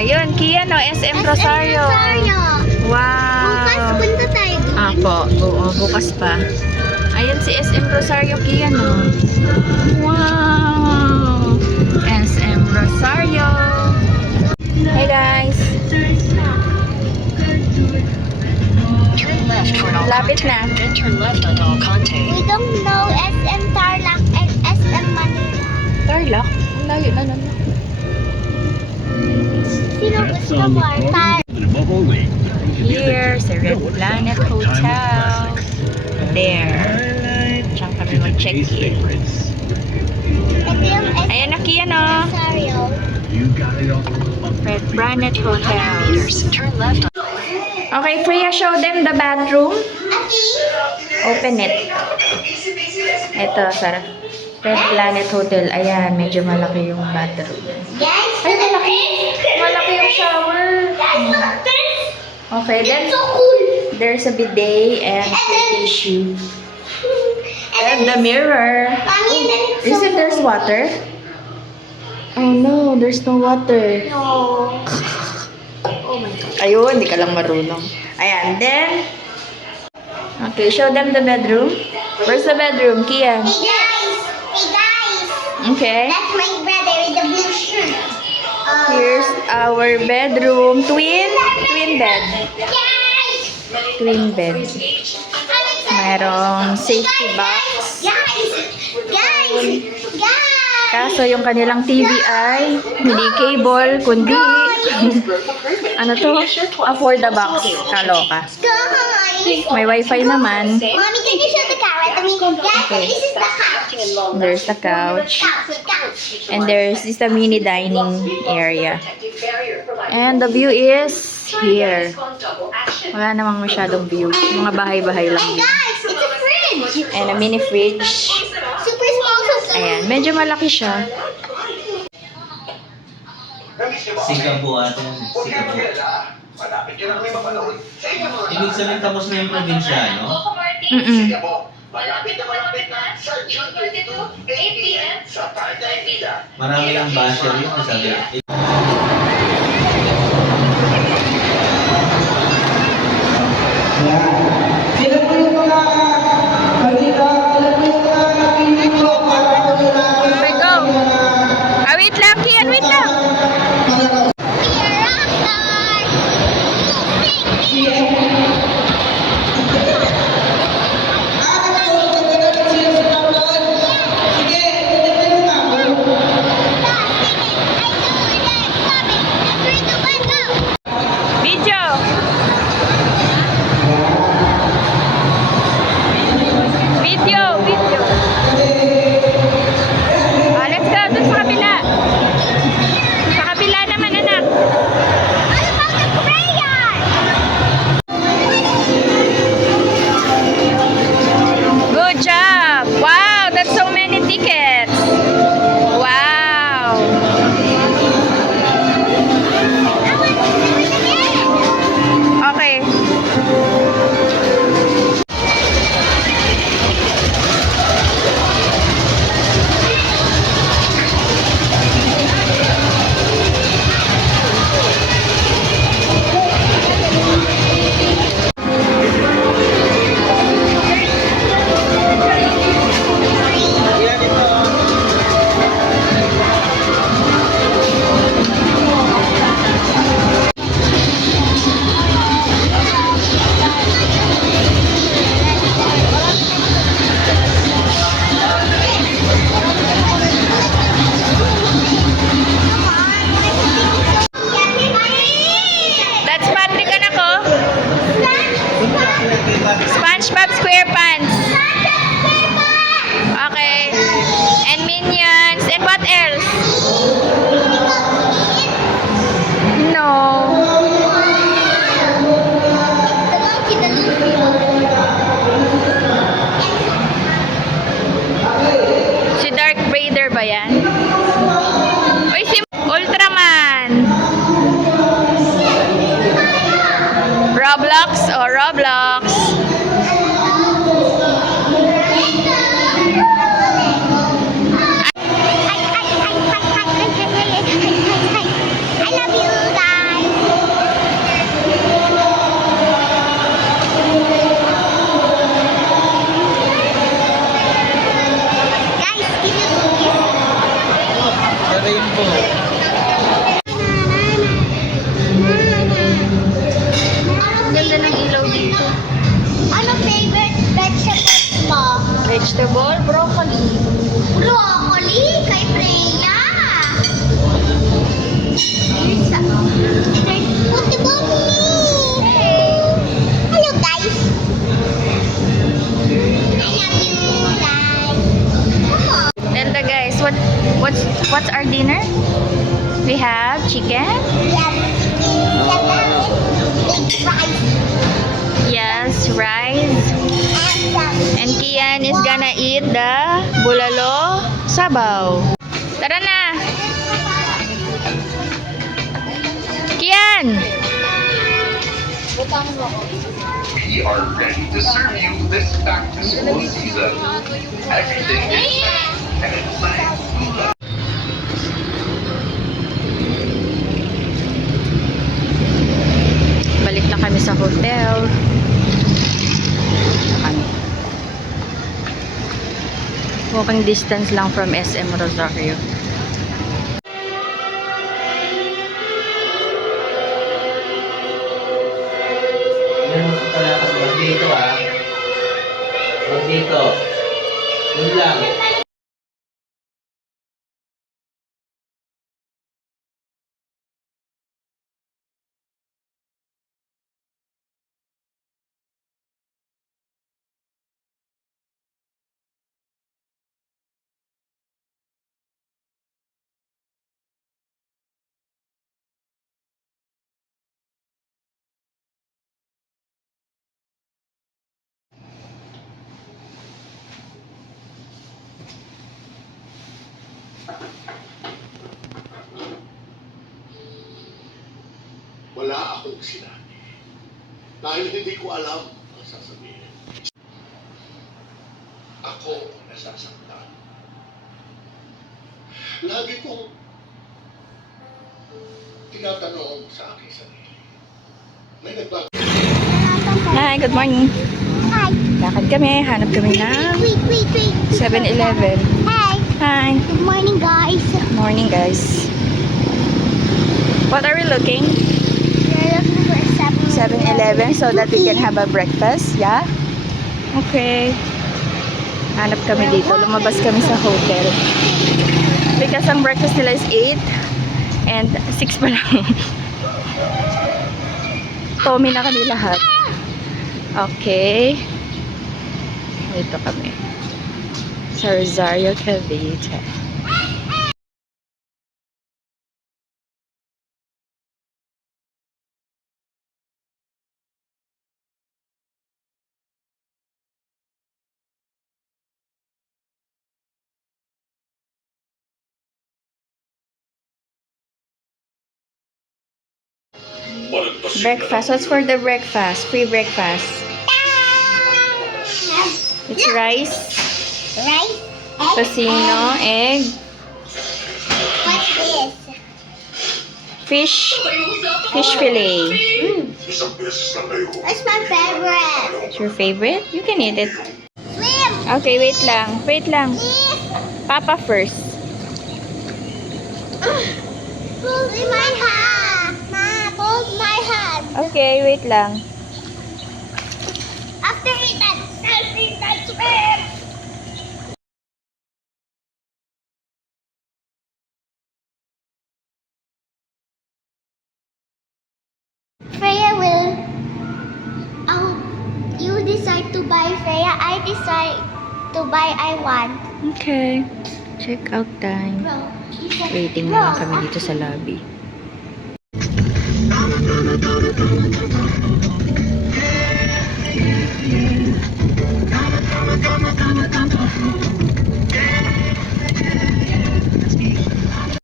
Ayun, Kian, SM Rosario. Wow. Bukas punta tayo doon. Apo, oo, bukas pa. Ayun si SM Rosario, Kian, oh. Wow. SM Rosario. Hey guys. Turn left for all Lapit contact, na. then turn left on all contact. We don't know SM Tarlac and SM Manila. Tarlac? Ang layo na nun. Sino gusto mo? Here, sa Red Planet Hotel. There. Diyan kami mag-check-in. Ito yung SM Ayan na, Kian, oh. Rosario. Red Planet Hotel. Meters, turn left on Okay, Priya, show them the bathroom. Open it. Ito, Sarah. Red Planet Hotel. Ayan, medyo malaki yung bathroom. Guys, Ay, malaki. Malaki yung shower. Okay, then so cool. there's a bidet and tissue. And the mirror. Mommy, and then it's Is it there's water? Oh no, there's no water. No. Oh my God. Ayun, hindi ka lang marunong. Ayan, then... Okay, show them the bedroom. Where's the bedroom, Kian? Hey guys. Hey guys. Okay. That's my brother with the blue shirt. Here's our bedroom. Twin bed. Guys. Twin bed. Merong safety box. Guys. Guys. Guys. Kaso yung kanilang TV ay hindi cable, kundi ano to? Afford the box. Kaloka. Guys. May wifi naman. Mommy, can you show the carrot? I mean, guys, Okay. this is the couch. There's the couch. Couch. And there's this the mini dining area. And the view is here. Wala namang masyadong view. Mga bahay-bahay lang And yun. guys, it's a fridge. And a mini fridge. Super small, so cute. Ayan, medyo malaki siya. Singapore ate, Singapore. Ibig sabihin tapos na yung probinsyano? Mm-mm. Marami ang basher yun, sabi. Sila po yung mga balita, sila po yung mga napinito para po nila. Okay, go. Ah, wait lang, Kian, wait lang. We are rockstar. Video. Video. Ah, let's go. Dun sa kabila. Sa kabila naman, anak. What about the crayon? Good job. Wow, that's so many tickets. Wow. Okay. That's Patrick, anak ko. SpongeBob SquarePants. Okay. And Minions. And what else? No. Si Darth Vader ba yan? Uy, si Ultraman. Roblox o Roblox. I love you guys. Big rice Yes, rice. And Kian is gonna eat the bulalo sabaw. Tara na! Kian! We are ready to serve you this back to school season. Everything is fresh and exciting. Balik na kami sa hotel. Ano? Walking distance lang from SM Rosario. Yan ang pagkalakas. Huwag dito ah. Huwag dito. Yun lang. Wala akong sinabi. Dahil hindi ko alam ang sasabihin. Ako ang nasasaktan. Lagi kong tinatanong sa aking sarili. May nagbago. Hi, good morning. Hi. Lakad kami, hanap kami ng Wait. 7-Eleven. Hi. Hi. Good morning, guys. Morning, guys. What are we looking? We're looking for 7-Eleven so that we can have a breakfast. Yeah? Okay. Hanap kami dito. Lumabas kami sa hotel. Because ang breakfast nila is 8 and 6 pa lang. Tommy na kami lahat. Okay. Dito kami. Sa Rosario, Cavite. Breakfast. What's for the breakfast? Free breakfast. It's rice, Rice. tocino, egg, What's this? fish fillet. Isang beses na kayo. That's my favorite. It's your favorite? You can eat it. Swim. Okay, wait lang. Wait lang. Please. Papa first. Hold my hand. Ma, hold my hand. Okay, wait lang. After that, swim. Freya will. Oh, you decide to buy Freya. I decide to buy I want. Okay. Check out time. Bro, he said, Waiting na lang kami dito sa lobby.